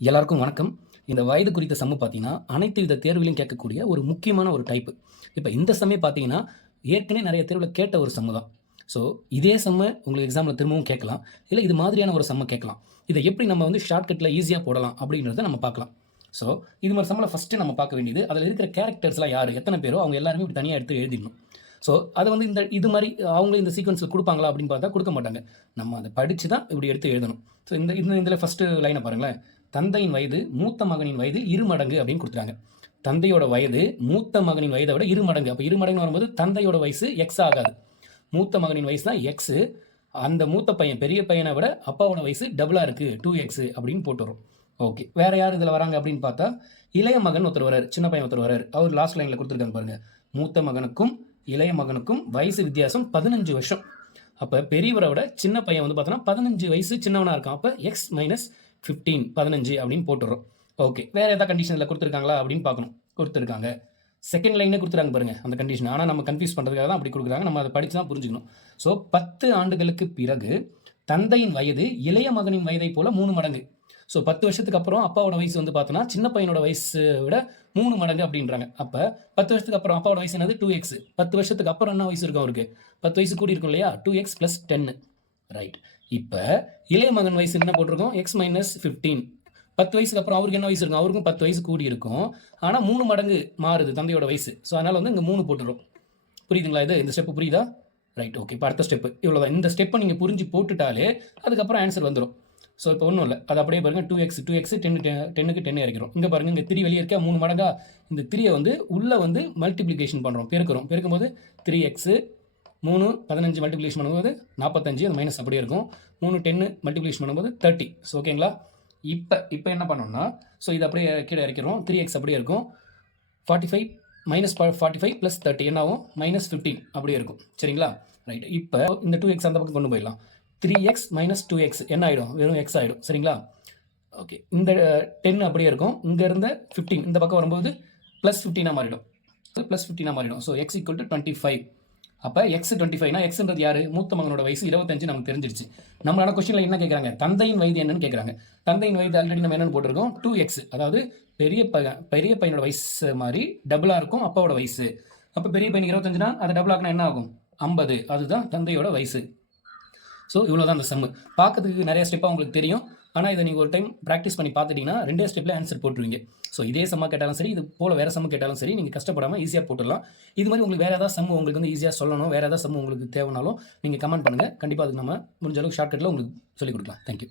எல்லாருக்கும் வணக்கம். இந்த வயது குறித்த சம்மு பார்த்தீங்கன்னா, அனைத்து வித தேர்விலும் கேட்கக்கூடிய ஒரு முக்கியமான ஒரு டைப்பு. இப்ப இந்த சம்மே பார்த்தீங்கன்னா, ஏற்கனவே நெறைய தேர்வுல கேட்ட ஒரு சம்மு தான். ஸோ, இதே சம்ம உங்களுக்கு எக்ஸாம்ல திரும்பவும் கேட்கலாம். இல்ல இது மாதிரியான ஒரு சம்ம கேட்கலாம். இத எப்படி நம்ம வந்து ஷார்ட்கட்ல ஈஸியா போடலாம் அப்படிங்கிறத நம்ம பார்க்கலாம். ஸோ, இது மாரி சம்ல ஃபர்ஸ்ட்டு நம்ம பார்க்க வேண்டியது, அதில இருக்கிற கேரக்டர்ஸ்லாம் யாரு? எத்தன பேரோ அவங்க எல்லாருமே இப்படி தனியா எடுத்து எழுதிடணும். ஸோ, அத வந்து இது மாரி அவங்களே இந்த சீக்வென்ஸ்ல குடுப்பாங்களா அப்படின்னு பார்த்தா குடுக்க மாட்டாங்க. நம்ம அத படிச்சு தான் இப்படி எடுத்து எழுதணும். ஸோ, இதில ஃபர்ஸ்ட்டு லைன பாருங்களேன். தந்தையின் வயது மூத்த மகனின் வயதில் 2 மடங்கு அப்படின்னு குடுத்துட்டாங்க. தந்தையோட வயது மூத்த மகனின் வயதை விட 2 மடங்கு. அப்ப 2 மடங்குன்னு வரும்போது தந்தையோட வயசு எக்ஸ் ஆகாது. மூத்த மகனின் வயசு தான் எக்ஸ். அந்த மூத்த பையன் பெரிய பையனை விட அப்பாவோட வயசு டபுளா இருக்கு 2x அப்படின்னு போட்டு வரும். ஓகே. வேற யார் இதுல வராங்க அப்படின்னு பார்த்தா, இளைய மகன் ஒருத்தர் வராரு. சின்ன பையன் ஒருத்தர் வராரு. அவர் லாஸ்ட் லைன்ல கொடுத்துருக்காங்க பாருங்க. மூத்த மகனுக்கும் இளைய மகனுக்கும் வயசு வித்தியாசம் 15 வருஷம். அப்ப பெரியவரை விட சின்ன பையன் வந்து பார்த்தோன்னா 15 வயசு சின்னவனா இருக்கான். அப்ப எக்ஸ் மைனஸ் 15 15 அப்படின்னு போட்டுறோம். ஓகே. வேற ஏதாவது கண்டிஷன் இதில் கொடுத்துருக்காங்களா அப்படின்னு பார்க்கணும். கொடுத்துருக்காங்க. செகண்ட் லைனே கொடுத்துறாங்க பாருங்க அந்த கண்டிஷன். ஆனால் நம்ம கன்ஃபியூஸ் பண்ணுறதுக்காக தான் அப்படி கொடுக்குறாங்க. நம்ம அதை படித்து தான் புரிஞ்சுக்கணும். ஸோ 10 ஆண்டுகளுக்கு பிறகு தந்தையின் வயது இளைய மகனின் வயதை போல 3 மடங்கு. ஸோ 10 வருஷத்துக்கு அப்புறம் அப்பாவோட வயசு வந்து பார்த்தோன்னா சின்ன பையனோட வயசு விட 3 மடங்கு அப்படின்றாங்க. அப்போ 10 வருஷத்துக்கு அப்புறம் அப்பாவோட வயசு என்னது 2x. 10 வருஷத்துக்கு அப்புறம் என்ன வயசு இருக்கும் அவருக்கு? 10 வயசு கூடி இருக்கும் இல்லையா? 2x + 10. ரைட். இப்போ இளைய மகன் வயசு என்ன போட்டிருக்கோம்? X minus 15. 10 வயசுக்கு அப்புறம் அவருக்கு என்ன வயசு இருக்கும்? அவருக்கும் 10 வயசு கூடி இருக்கும். ஆனால் 3 மடங்கு மாறுது தந்தையோட வயசு. ஸோ அதனால் வந்து இங்கே 3 போட்டுரும். புரியுதுங்களா? இது இந்த ஸ்டெப்பு புரியுதா? ரைட். ஓகே. இப்போ அடுத்த ஸ்டெப்பு இவ்வளோதான். இந்த ஸ்டெப்பை நீங்கள் புரிஞ்சு போட்டுட்டாலே அதுக்கப்புறம் ஆன்சர் வந்துடும். ஸோ இப்போ ஒன்றும் இல்லை. அது அப்படியே பாருங்கள். 2x 10க்கு 10 இறக்கிறோம். இங்கே பாருங்கள். இங்கே 3 வெளியே இருக்கா 3 மடங்கா. இந்த 3 வந்து உள்ளே வந்து மல்டிப்ளிகேஷன் பண்ணுறோம். பெருக்கிறோம். பெருக்கும்போது 3x 3 15 மல்டிப்ளிகேஷன் பண்ணும்போது 45. அது மைனஸ் அப்படியே இருக்கும். 3 10 மல்டிப்ளிகேஷன் பண்ணும்போது 30. ஸோ ஓகேங்களா? இப்போ என்ன பண்ணோம்னா, ஸோ இது அப்படியே கீழே இறக்கிறோம். 3x அப்படியே இருக்கும். 45 -45 + 30 என்ன ஆகும்? -15 அப்படியே இருக்கும். சரிங்களா? ரைட். இப்போ இந்த 2x அந்த பக்கம் கொண்டு போயிடலாம். 3x - 2x என்ன ஆகிடும்? வெறும் x ஆகிடும். சரிங்களா? ஓகே. இந்த 10 அப்படியே இருக்கும். இங்கே இருந்த 15 இந்த பக்கம் வரும்போது +15 மாறிடும். +15 மாறிடும். So x = 25. அப்போ எக்ஸ் 25னா எக்ஸ்ன்றது யாரு? மூத்த மகனோட வயசு 25 நமக்கு தெரிஞ்சிருச்சு. நம்மளோட கொஸ்டின்ல என்ன கேட்குறாங்க? தந்தையின் வயது என்னன்னு கேட்குறாங்க. தந்தையின் வயது ஆல்ரெடி நம்ம என்னன்னு போட்டிருக்கோம்? 2x. அதாவது பெரிய பையனோட வயசு மாதிரி டபுளாக இருக்கும் அப்பாவோட வயசு. அப்போ பெரிய பையன் 25னா அதை டபுள் ஆக்கினா என்ன ஆகும்? 50. அதுதான் தந்தையோட வயசு. ஸோ இவ்வளோ தான் அந்த சம்மு. பார்க்கறதுக்கு நிறைய ஸ்டெப்பாக உங்களுக்கு தெரியும். ஆனால் இதை நீங்கள் ஒரு டைம் ப்ராக்டிஸ் பண்ணி பார்த்துட்டிங்கன்னா 2 ஸ்டெப்பில் ஆன்சர் போட்டுருவீங்க. ஸோ இதே சம்மா கேட்டாலும் சரி, இது போல் வேறு சம்மு கேட்டாலும் சரி, நீங்கள் கஷ்டப்படாமல் ஈஸியாக போட்டுடலாம். இது மாதிரி உங்களுக்கு வேறு ஏதாவது சம்மு உங்களுக்கு வந்து ஈஸியாக சொல்லணும், வேறு ஏதாவது சம்மு உங்களுக்கு தேவைனாலும் நீங்கள் கமெண்ட் பண்ணுங்கள். கண்டிப்பாக அதுக்கு நம்ம முடிஞ்ச அளவுக்கு ஷார்ட்கட்டில் உங்களுக்கு சொல்லிக் கொடுக்கலாம். தேங்க்யூ.